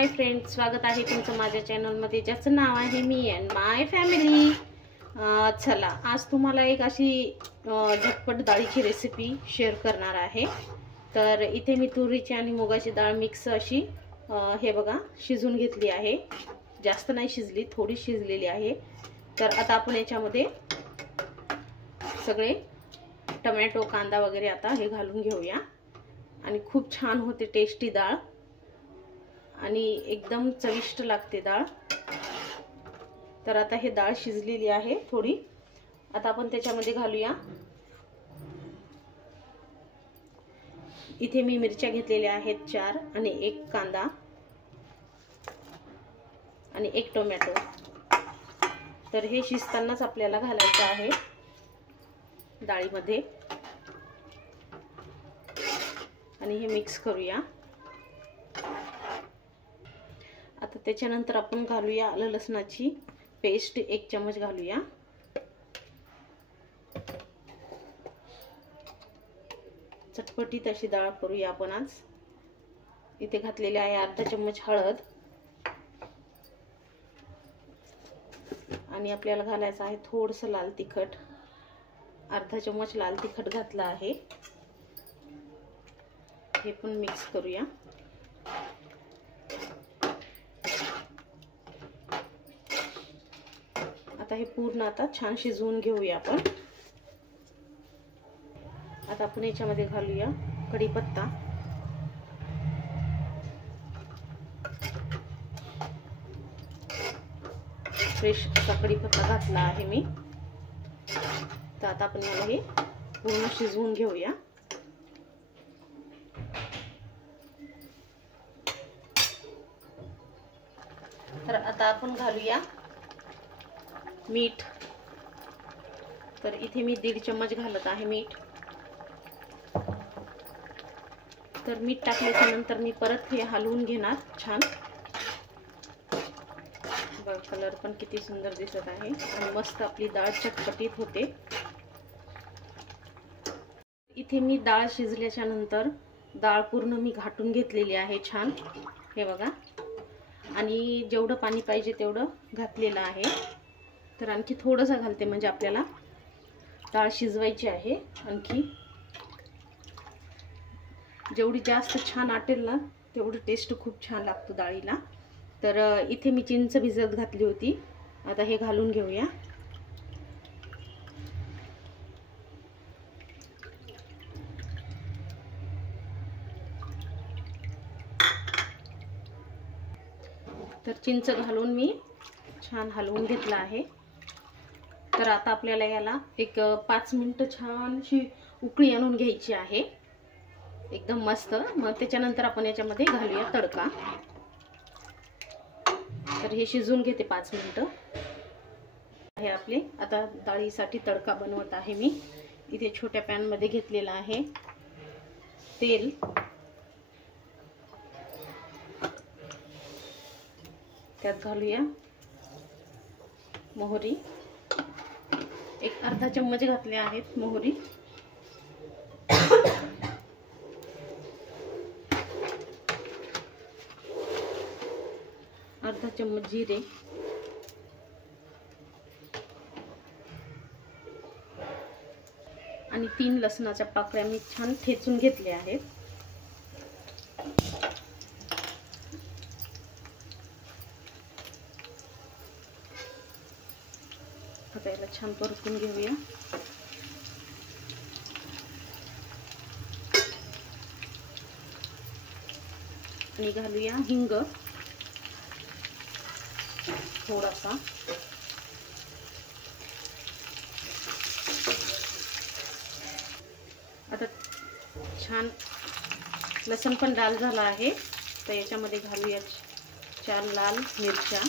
Hi friends, स्वागत आहे तुमचं माझ्या चॅनलमध्ये ज्याचं नाव आहे मी अँड माय फॅमिली। चला, आज तुम्हाला एक अशी झटपट डाळीची रेसिपी शेअर करणार आहे। तर इथे मी तुरीची आणि मुगाची डाळ मिक्स अशी हे बघा शिजून घेतली आहे। जास्त नाही शिजली, थोडी शिजलेली आहे। तर आता आपण याच्यामध्ये सगळे टोमॅटो, कांदा वगैरे आता हे घालून घेऊया आणि खूप छान होते टेस्टी डाळ आणि एकदम चविष्ट लागते डाळ। तर आता हे डाळ शिजलेली आहे थोडी। आता आपण त्याच्यामध्ये घालूया, इथे मी मिरच्या घेतलेल्या आहेत 4 आणि 1 कांदा आणि 1 टोमॅटो। तर हे शिजतानाच आपल्याला घालायचं आहे डाळीमध्ये आणि हे मिक्स करूया। आता त्याच्यानंतर आपण घालूया आलं लसणाची पेस्ट 1 चम्मच घालूया। चटपटीत अशी डाळ करूया आपण आज। इथे घातलेली आहे अर्धा चम्मच हळद आणि आपल्याला घालायचं आहे थोडंसं लाल तिखट। अर्धा चम्मच लाल तिखट घातला आहे। हे पण मिक्स करूया। आता हे पूर्ण आता छान शिजवून घेऊया आपण। आता आपण याच्यामध्ये घालूया कढीपत्ता, फ्रेश असा कढीपत्ता घातला आहे मी। तर आता आपण याला हे पूर्ण शिजवून घेऊया। तर आता आपण घालूया मीठ। तर इथे मी 1.5 चम्मच घालत आहे मीठ। तर मीठ टाकल्याच्या नंतर मी परत हे हलवून घेणार छान। बघ, कलर पण किती सुंदर दिसत आहे आणि मस्त आपली डाळ चटपटीत होते। इथे मी डाळ शिजल्याच्या नंतर डाळ पूर्ण मी घाटून घेतलेली आहे छान, हे बघा। आणि जेवढं पाणी पाहिजे तेवढं घातलेलं आहे। तर आणखी थोडंसं घालते, म्हणजे आपल्याला डाळ शिजवायची आहे आणखी। जेवढी जास्त छान आटेल ना तेवढं टेस्ट खूप छान लागतो डाळीला। तर इथे मी चिंच भिजत घातली होती। आता हे घालून घेऊया। तर चिंच घालून मी छान हलवून घेतला आहे। तर आता आपल्याला याला एक 5 मिनिटं छानशी उकळी आणून घ्यायची आहे एकदम मस्त। मग त्याच्यानंतर आपण याच्यामध्ये घालूया तडका। तर हे शिजून घेते 5 मिनिटं हे आपले। आता डाळीसाठी तडका बनवत आहे मी। इथे छोट्या पॅन मध्ये घेतलेला आहे तेल। त्यात घालूया मोहरी, एक अर्धा चम्मच घातले आहेत मोहरी। अर्धा चम्मच जिरे आणि 3 लसणाच्या पाकळ्या मी छान ठेचून घेतल्या आहेत। आता याला छान परतून घेऊया। आणि घालूया हिंग थोडासा। आता छान लसूण पण लाल झाला आहे। तर याच्यामध्ये घालूया 4 लाल मिरच्या,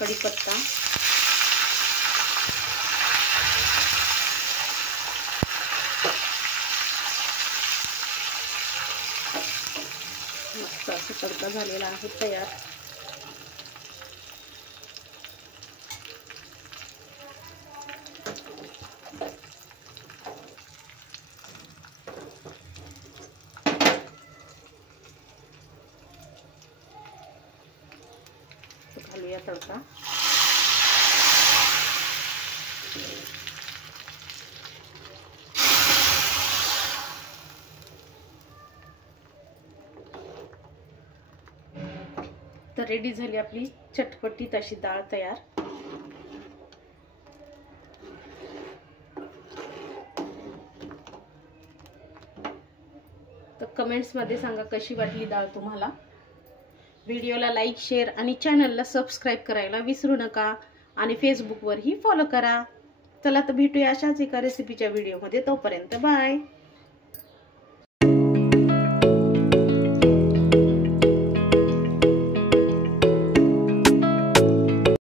कढीपत्ता, मस्त असं तडका झालेला आहे तयार। तडका. तर रेडी झाली आपली चटपटीत अशी डाळ तयार. तर कमेंट्स मध्ये सांगा कशी वाटली डाळ तुम्हाला. व्हिडिओला लाईक, शेअर आणि चॅनलला सबस्क्राईब करायला विसरू नका आणि फेसबुकवरही फॉलो करा. चला तर भेटूया अशाच एका रेसिपीच्या व्हिडिओमध्ये. तोपर्यंत बाय.